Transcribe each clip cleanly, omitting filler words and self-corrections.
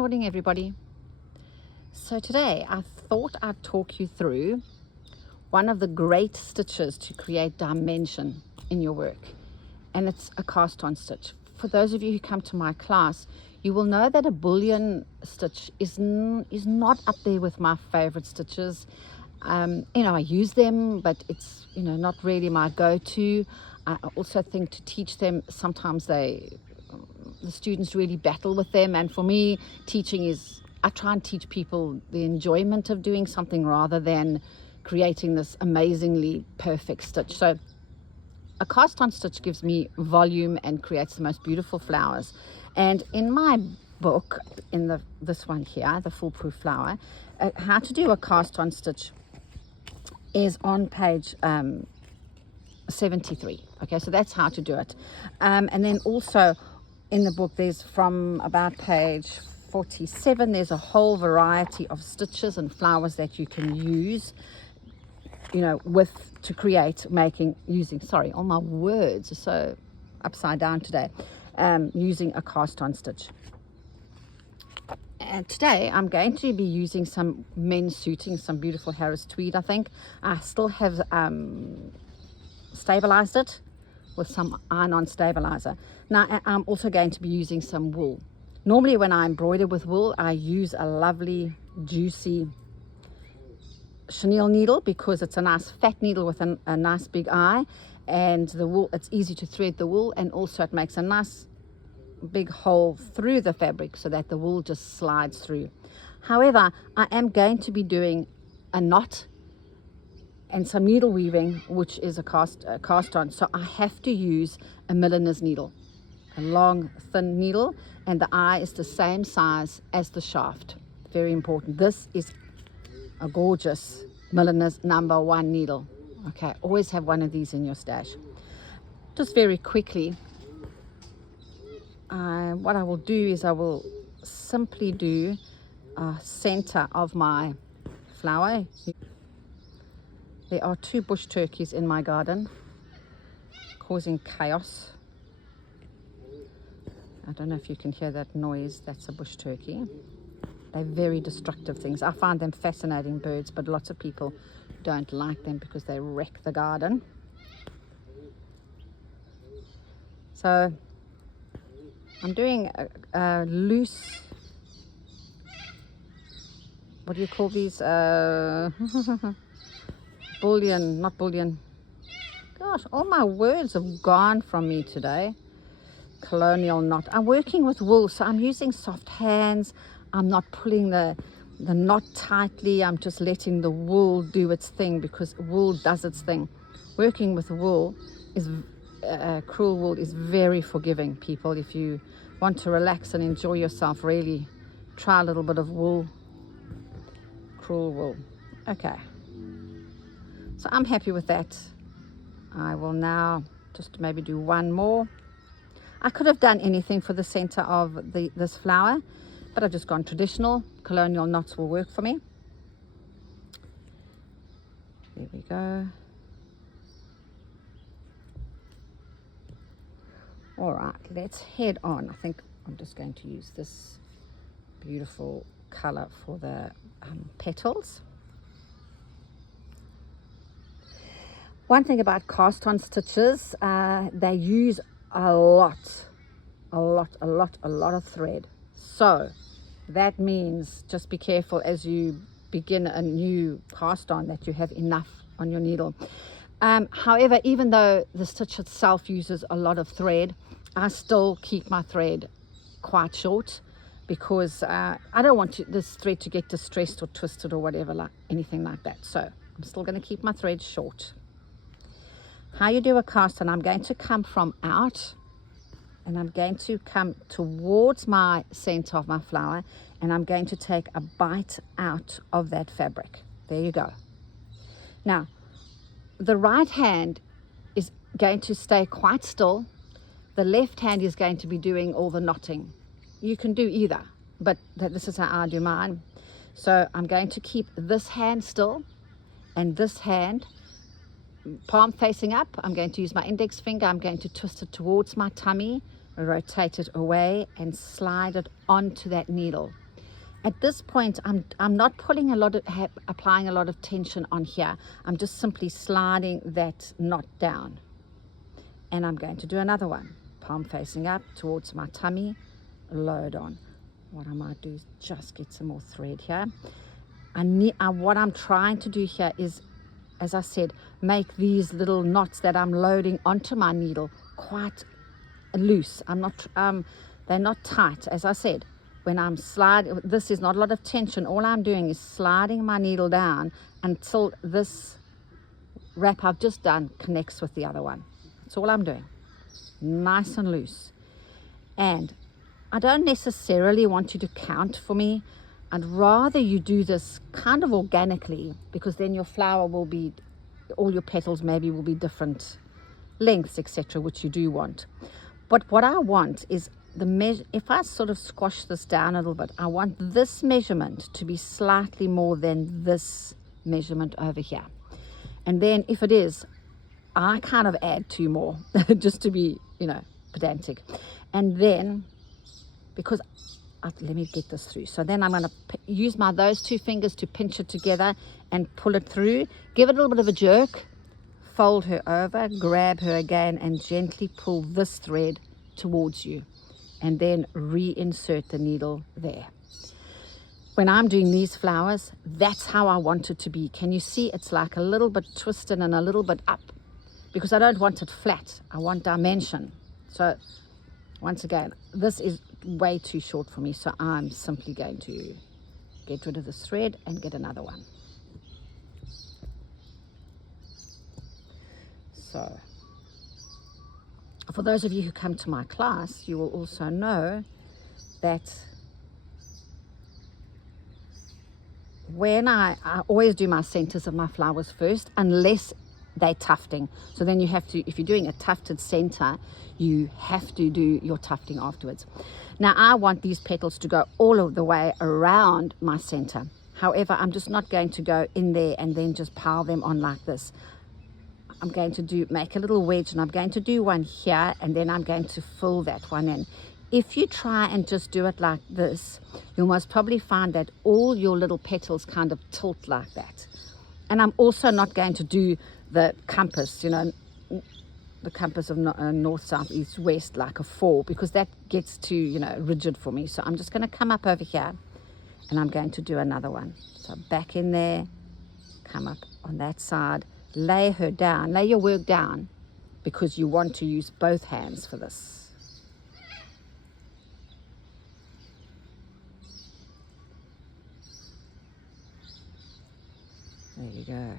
morning, everybody. So today I thought I'd talk you through one of the great stitches to create dimension in your work, and it's a cast on stitch. For those of you who come to my class, you will know that a bullion stitch is not up there with my favorite stitches. I use them, but it's not really my go-to. I also think to teach them, sometimes the students really battle with them, and for me, teaching is, I try and teach people the enjoyment of doing something rather than creating this amazingly perfect stitch. So a cast on stitch gives me volume and creates the most beautiful flowers. And in my book, in this one here, the Foolproof Flower, how to do a cast on stitch is on page 73. Okay, so that's how to do it. And then also in the book, there's from about page 47, there's a whole variety of stitches and flowers that you can use, to create, sorry, all my words are so upside down today, using a cast on stitch. And today I'm going to be using some men's suiting, some beautiful Harris tweed. I think I still have stabilized it with some iron-on stabilizer. Now I'm also going to be using some wool. Normally when I embroider with wool, I use a lovely juicy chenille needle because it's a nice fat needle with a nice big eye, and the wool, it's easy to thread the wool, and also it makes a nice big hole through the fabric so that the wool just slides through. However, I am going to be doing a knot and some needle weaving, which is a cast on, so I have to use a milliner's needle, a long thin needle, and the eye is the same size as the shaft. Very important. This is a gorgeous milliner's #1 needle. Okay, always have one of these in your stash. Just very quickly, what I will do is I will simply do a center of my flower. There are 2 bush turkeys in my garden causing chaos. I don't know if you can hear that noise. That's a bush turkey. They're very destructive things. I find them fascinating birds, but lots of people don't like them because they wreck the garden. So I'm doing a loose, what do you call these? Bullion, not bullion. Gosh, all my words have gone from me today. Colonial knot. I'm working with wool, so I'm using soft hands. I'm not pulling the knot tightly. I'm just letting the wool do its thing, because wool does its thing. Working with wool is crewel wool is very forgiving, people. If you want to relax and enjoy yourself, really try a little bit of wool, crewel wool. Okay, so I'm happy with that. I will now just maybe do one more. I could have done anything for the center of this flower, but I've just gone traditional. Colonial knots will work for me. There we go. All right, let's head on. I think I'm just going to use this beautiful color for the petals. One thing about cast on stitches, they use a lot of thread. So that means just be careful as you begin a new cast on that you have enough on your needle. However, even though the stitch itself uses a lot of thread, I still keep my thread quite short, because I don't want this thread to get distressed or twisted or whatever, anything like that. So I'm still going to keep my thread short. How you do a cast on, I'm going to come from out, and I'm going to come towards my center of my flower, and I'm going to take a bite out of that fabric. There you go. Now, the right hand is going to stay quite still. The left hand is going to be doing all the knotting. You can do either, but this is how I do mine. So I'm going to keep this hand still, and this hand palm facing up. I'm going to use my index finger. I'm going to twist it towards my tummy, rotate it away, and slide it onto that needle. At this point, I'm not pulling applying a lot of tension on here. I'm just simply sliding that knot down. And I'm going to do another one. Palm facing up towards my tummy, load on. What I might do is just get some more thread here. What I'm trying to do here is, as I said, make these little knots that I'm loading onto my needle quite loose. They're not tight. As I said, when I'm sliding, this is not a lot of tension. All I'm doing is sliding my needle down until this wrap I've just done connects with the other one. That's all I'm doing. Nice and loose. And I don't necessarily want you to count for me. I'd rather you do this kind of organically, because then your flower will be, all your petals maybe will be different lengths, etc., which you do want. But what I want is if I sort of squash this down a little bit, I want this measurement to be slightly more than this measurement over here. And then if it is, I kind of add 2 more just to be, pedantic. And then, because let me get this through. So then I'm going to use those 2 fingers to pinch it together and pull it through. Give it a little bit of a jerk. Fold her over, grab her again, and gently pull this thread towards you. And then reinsert the needle there. When I'm doing these flowers, that's how I want it to be. Can you see it's like a little bit twisted and a little bit up? Because I don't want it flat. I want dimension. So once again, this is way too short for me. So I'm simply going to get rid of this thread and get another one. So for those of you who come to my class, you will also know that when I always do my centers of my flowers first, unless they're tufting. So then you have to, if you're doing a tufted center, you have to do your tufting afterwards. Now I want these petals to go all of the way around my center. However, I'm just not going to go in there and then just pile them on like this. I'm going to make a little wedge, and I'm going to do one here, and then I'm going to fill that one in. If you try and just do it like this, you'll most probably find that all your little petals kind of tilt like that. And I'm also not going to do the compass, the compass of north, south, east, west, like a 4, because that gets too, rigid for me. So I'm just going to come up over here, and I'm going to do another one. So back in there, come up on that side. Lay her down, lay your work down, because you want to use both hands for this. There you go.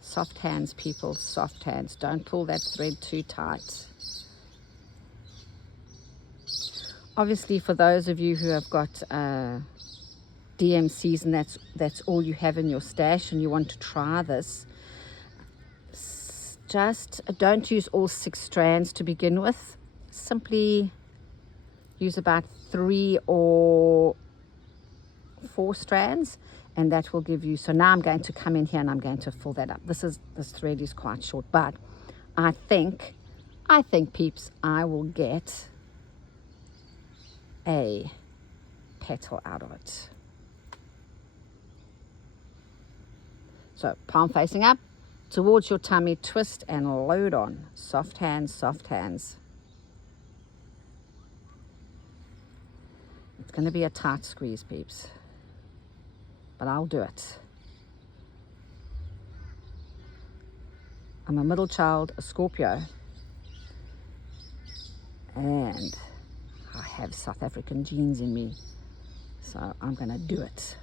Soft hands, people, soft hands. Don't pull that thread too tight. Obviously, for those of you who have got DMCs and that's all you have in your stash and you want to try this, just don't use all 6 strands to begin with. Simply use about 3 or 4 strands, and that will give you. So now I'm going to come in here and I'm going to fill that up. This thread is quite short, but I think peeps, I will get a petal out of it. So palm facing up towards your tummy, twist and load on. Soft hands, soft hands. It's going to be a tight squeeze, peeps, but I'll do it. I'm a middle child, a Scorpio, and I have South African genes in me, so I'm going to do it.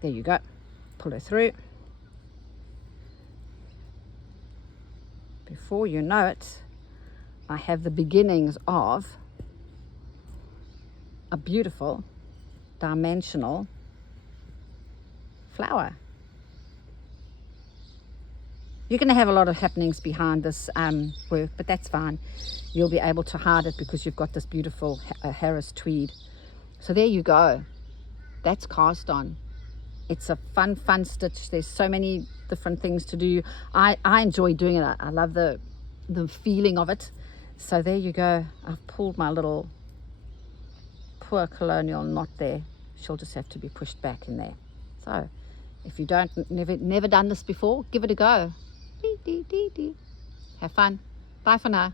There you go. Pull her through. Before you know it, I have the beginnings of a beautiful dimensional flower. You're going to have a lot of happenings behind this work, but that's fine. You'll be able to hide it because you've got this beautiful Harris tweed. So there you go. That's cast on. It's a fun stitch. There's so many different things to do. I enjoy doing it. I love the the feeling of it. So there you go. I've pulled my little poor colonial knot there. She'll just have to be pushed back in there. So if you never done this before, give it a go. Have fun. Bye for now.